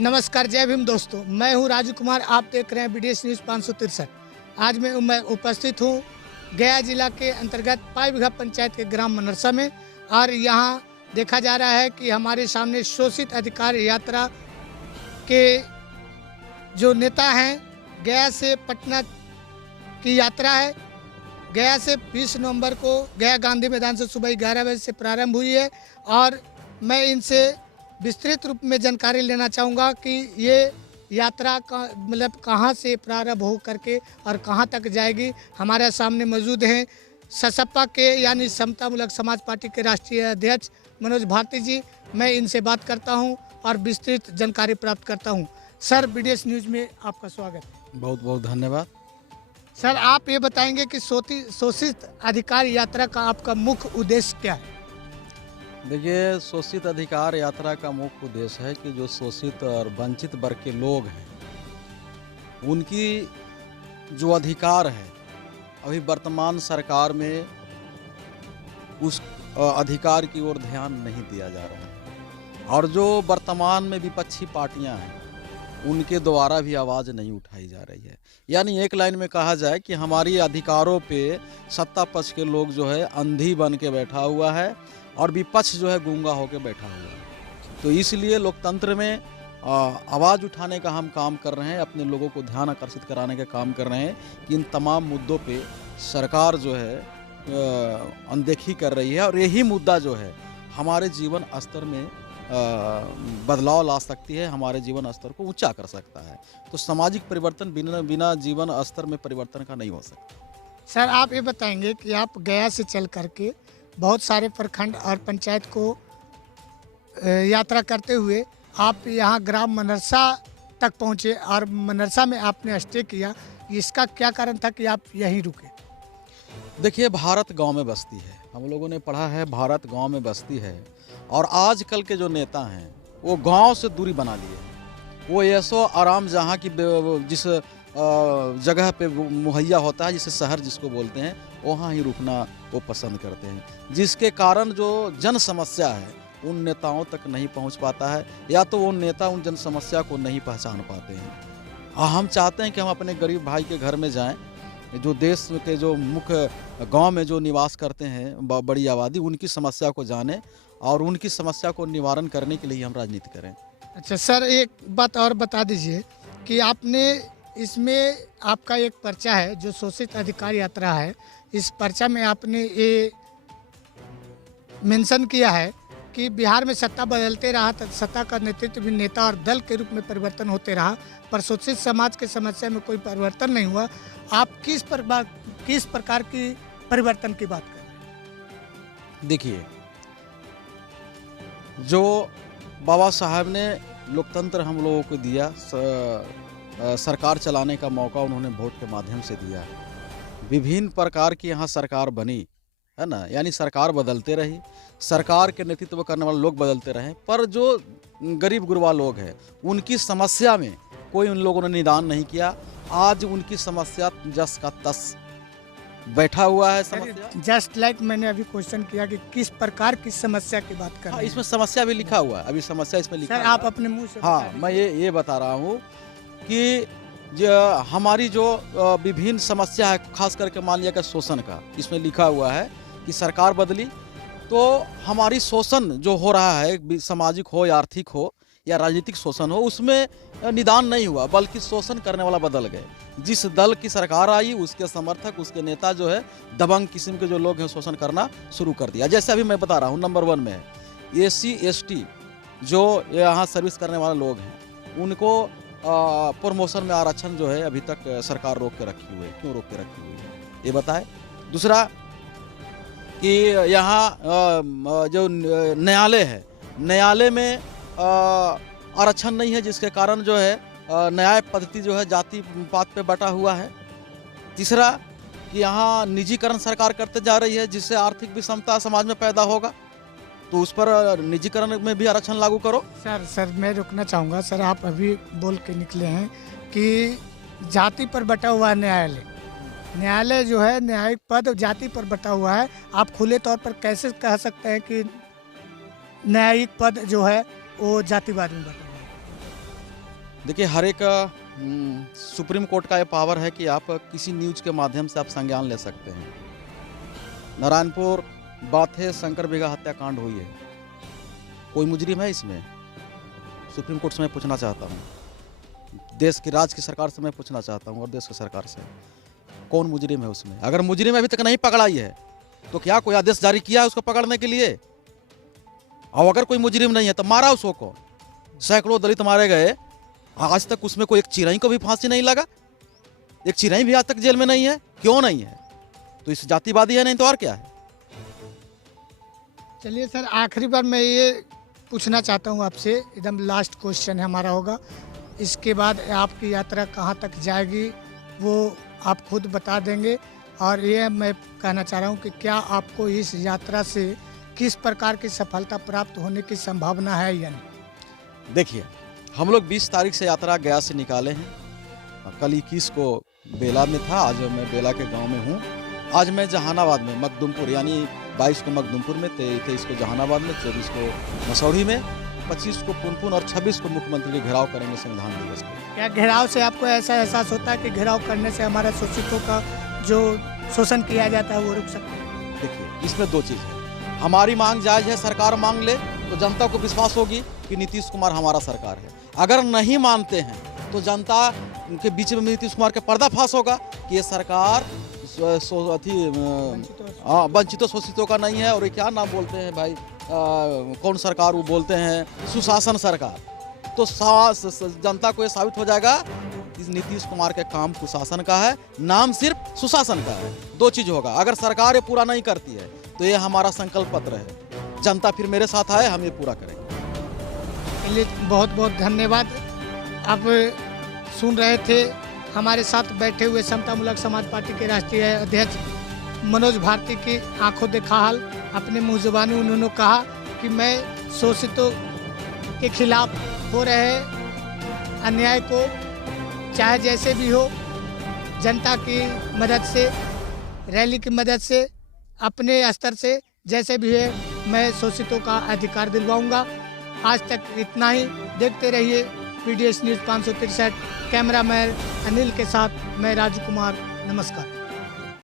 नमस्कार, जय भीम दोस्तों। मैं हूं राजू कुमार, आप देख रहे हैं BDS न्यूज़ 563। आज मैं उपस्थित हूं गया जिला के अंतर्गत पाई बिघा पंचायत के ग्राम मनरसा में, और यहां देखा जा रहा है कि हमारे सामने शोषित अधिकार यात्रा के जो नेता हैं, गया से पटना की यात्रा है। गया से 20 नवंबर को गया गांधी मैदान से सुबह 11 बजे से प्रारंभ हुई है, और मैं इनसे विस्तृत रूप में जानकारी लेना चाहूँगा कि ये यात्रा का मतलब कहाँ से प्रारंभ हो करके और कहाँ तक जाएगी। हमारे सामने मौजूद हैं ससपा के यानी समतामूलक समाज पार्टी के राष्ट्रीय अध्यक्ष मनोज भारती जी। मैं इनसे बात करता हूं और विस्तृत जानकारी प्राप्त करता हूं। सर, BDS न्यूज़ में आपका स्वागत है। बहुत बहुत धन्यवाद। सर, आप ये बताएंगे कि शोषित अधिकार यात्रा का आपका मुख्य उद्देश्य क्या है? देखिए, शोषित अधिकार यात्रा का मुख्य उद्देश्य है कि जो शोषित और वंचित वर्ग के लोग हैं, उनकी जो अधिकार है, अभी वर्तमान सरकार में उस अधिकार की ओर ध्यान नहीं दिया जा रहा है, और जो वर्तमान में विपक्षी पार्टियां हैं, उनके द्वारा भी आवाज़ नहीं उठाई जा रही है। यानी एक लाइन में कहा जाए कि हमारी अधिकारों पे सत्ता पक्ष के लोग जो है अंधी बन के बैठा हुआ है, और विपक्ष जो है गूंगा होकर बैठा हुआ है। तो इसलिए लोकतंत्र में आवाज़ उठाने का हम काम कर रहे हैं, अपने लोगों को ध्यान आकर्षित कराने का काम कर रहे हैं कि इन तमाम मुद्दों पे सरकार जो है अनदेखी कर रही है, और यही मुद्दा जो है हमारे जीवन स्तर में बदलाव ला सकती है, हमारे जीवन स्तर को ऊंचा कर सकता है। तो सामाजिक परिवर्तन बिना जीवन स्तर में परिवर्तन का नहीं हो सकता। सर, आप ये बताएंगे कि आप गया से चल करके बहुत सारे प्रखंड और पंचायत को यात्रा करते हुए आप यहाँ ग्राम मनरसा तक पहुँचे, और मनरसा में आपने स्टे किया। इसका क्या कारण था कि आप यहीं रुके? देखिए, भारत गांव में बसती है। हम लोगों ने पढ़ा है भारत गांव में बसती है, और आजकल के जो नेता हैं वो गांव से दूरी बना लिए। वो ऐसो आराम जहाँ की जिस जगह पे मुहैया होता है, जिसे शहर जिसको बोलते हैं, वहाँ ही रुकना वो पसंद करते हैं, जिसके कारण जो जन समस्या है उन नेताओं तक नहीं पहुँच पाता है, या तो वो नेता उन जन समस्या को नहीं पहचान पाते हैं। हम चाहते हैं कि हम अपने गरीब भाई के घर में जाएं, जो देश के जो मुख्य गांव में जो निवास करते हैं बड़ी आबादी, उनकी समस्या को जानें और उनकी समस्या को निवारण करने के लिए हम राजनीति करें। अच्छा सर, एक बात और बता दीजिए कि आपने इसमें आपका एक पर्चा है जो शोषित अधिकार यात्रा है। इस पर्चा में आपने ये मेंशन किया है कि बिहार में सत्ता बदलते रहा, सत्ता का नेतृत्व भी नेता और दल के रूप में परिवर्तन होते रहा, पर शोषित समाज के समस्या में कोई परिवर्तन नहीं हुआ। आप किस प्रकार की परिवर्तन की बात कर रहे हैं? देखिए, जो बाबा साहब ने लोकतंत्र हम लोगों को दिया, सरकार चलाने का मौका उन्होंने वोट के माध्यम से दिया। विभिन्न प्रकार की यहाँ सरकार बनी है ना, यानी सरकार बदलते रही, सरकार के नेतृत्व करने वाले लोग बदलते रहे, पर जो गरीब गुरबा लोग हैं उनकी समस्या में कोई उन लोगों ने निदान नहीं किया। आज उनकी समस्या जस का तस बैठा हुआ है। समस्या जस्ट लाइक मैंने अभी क्वेश्चन किया कि किस प्रकार की समस्या की बात कर रहे हैं। इसमें समस्या भी लिखा हुआ है, अभी समस्या इसमें लिखा सर, आप अपने मुंह से हाँ, मैं ये बता रहा हूँ कि हमारी जो विभिन्न समस्या है, खास करके मान लिया कि शोषण का, इसमें लिखा हुआ है कि सरकार बदली तो हमारी शोषण जो हो रहा है, सामाजिक हो या आर्थिक हो या राजनीतिक शोषण हो, उसमें निदान नहीं हुआ, बल्कि शोषण करने वाला बदल गए। जिस दल की सरकार आई उसके समर्थक, उसके नेता जो है दबंग किस्म के जो लोग हैं शोषण करना शुरू कर दिया। जैसे अभी मैं बता रहा हूँ, नंबर 1 में है SC ST जो यहाँ सर्विस करने वाले लोग हैं, उनको प्रमोशन में आरक्षण जो है अभी तक सरकार रोक के रखी हुई है। क्यों रोक के रखी हुई है ये बताए। दूसरा कि यहाँ जो न्यायालय है, न्यायालय में आरक्षण नहीं है, जिसके कारण जो है न्याय पद्धति जो है जाति पात पे बटा हुआ है। तीसरा कि यहाँ निजीकरण सरकार करते जा रही है, जिससे आर्थिक विषमता समाज में पैदा होगा, तो उस पर निजीकरण में भी आरक्षण लागू करो। सर मैं रुकना चाहूँगा। सर, आप अभी बोल के निकले हैं कि जाति पर बटा हुआ न्यायालय जो है, न्यायिक पद जाति पर बटा हुआ है। आप खुले तौर पर कैसे कह सकते हैं कि न्यायिक पद जो है वो जातिवाद में बटा हुआ है? देखिए, हर एक सुप्रीम कोर्ट का ये पावर है कि आप किसी न्यूज़ के माध्यम से आप संज्ञान ले सकते हैं। नारायणपुर बाथे शंकर बिगहा हत्याकांड हुई है, कोई मुजरिम है इसमें? सुप्रीम कोर्ट से मैं पूछना चाहता हूँ, देश की राज्य की सरकार से मैं पूछना चाहता हूँ और देश की सरकार से, कौन मुजरिम है उसमें? अगर मुजरिम अभी तक नहीं पकड़ाई है तो क्या कोई आदेश जारी किया है उसको पकड़ने के लिए? और अगर कोई मुजरिम नहीं है तो मारा उसको को। सैकड़ों दलित मारे गए, आज तक उसमें कोई एक चिरई को भी फांसी नहीं लगा, एक चिरई भी आज तक जेल में नहीं है। क्यों नहीं है? तो इस जातिवादी है, नहीं तो और क्या है? चलिए सर, आखिरी बार मैं ये पूछना चाहता हूँ आपसे, एकदम लास्ट क्वेश्चन हमारा होगा। इसके बाद आपकी यात्रा कहाँ तक जाएगी वो आप खुद बता देंगे, और ये मैं कहना चाह रहा हूँ कि क्या आपको इस यात्रा से किस प्रकार की सफलता प्राप्त होने की संभावना है या नहीं? देखिए, हम लोग 20 तारीख से यात्रा गया से निकाले हैं। कल 21 को बेला में था, आज मैं बेला के गांव में हूं। आज मैं जहानाबाद में मखदुमपुर, यानी 22 को मखदुमपुर में, 23 को जहानाबाद में, 24 को मसौढ़ी में, 25 को पुनपुन और 26 को मुख्यमंत्री के घेराव करेंगे संविधान दिवस पर। क्या घेराव से आपको ऐसा एहसास होता है कि घेराव करने से हमारे शोषितों का जो शोषण किया जाता है वो रुक सकता है? देखिए, इसमें दो चीज़ है। हमारी मांग जायज़ है, सरकार मांग ले तो जनता को विश्वास होगी कि नीतीश कुमार हमारा सरकार है। अगर नहीं मानते हैं तो जनता के बीच में नीतीश कुमार के पर्दाफाश होगा कि ये सरकार वंचितों शोषितों का नहीं है। और ये क्या नाम बोलते हैं भाई, कौन सरकार वो बोलते हैं, सुशासन सरकार। तो जनता को ये साबित हो जाएगा कि नीतीश कुमार के काम सुशासन का है, नाम सिर्फ सुशासन का है। दो चीज़ होगा, अगर सरकार ये पूरा नहीं करती है तो ये हमारा संकल्प पत्र है, जनता फिर मेरे साथ आए, हम ये पूरा करेंगे। चलिए, बहुत बहुत धन्यवाद। अब सुन रहे थे हमारे साथ बैठे हुए समतामूलक समाज पार्टी के राष्ट्रीय अध्यक्ष मनोज भारती की आंखों देखा हाल। अपने मुँह ज़ुबानी उन्होंने कहा कि मैं शोषितों के खिलाफ हो रहे अन्याय को चाहे जैसे भी हो, जनता की मदद से, रैली की मदद से, अपने स्तर से जैसे भी है, मैं शोषितों का अधिकार दिलवाऊंगा। आज तक इतना ही। देखते रहिए PDS न्यूज़ 563। कैमरामैन अनिल के साथ मैं राजकुमार। नमस्कार।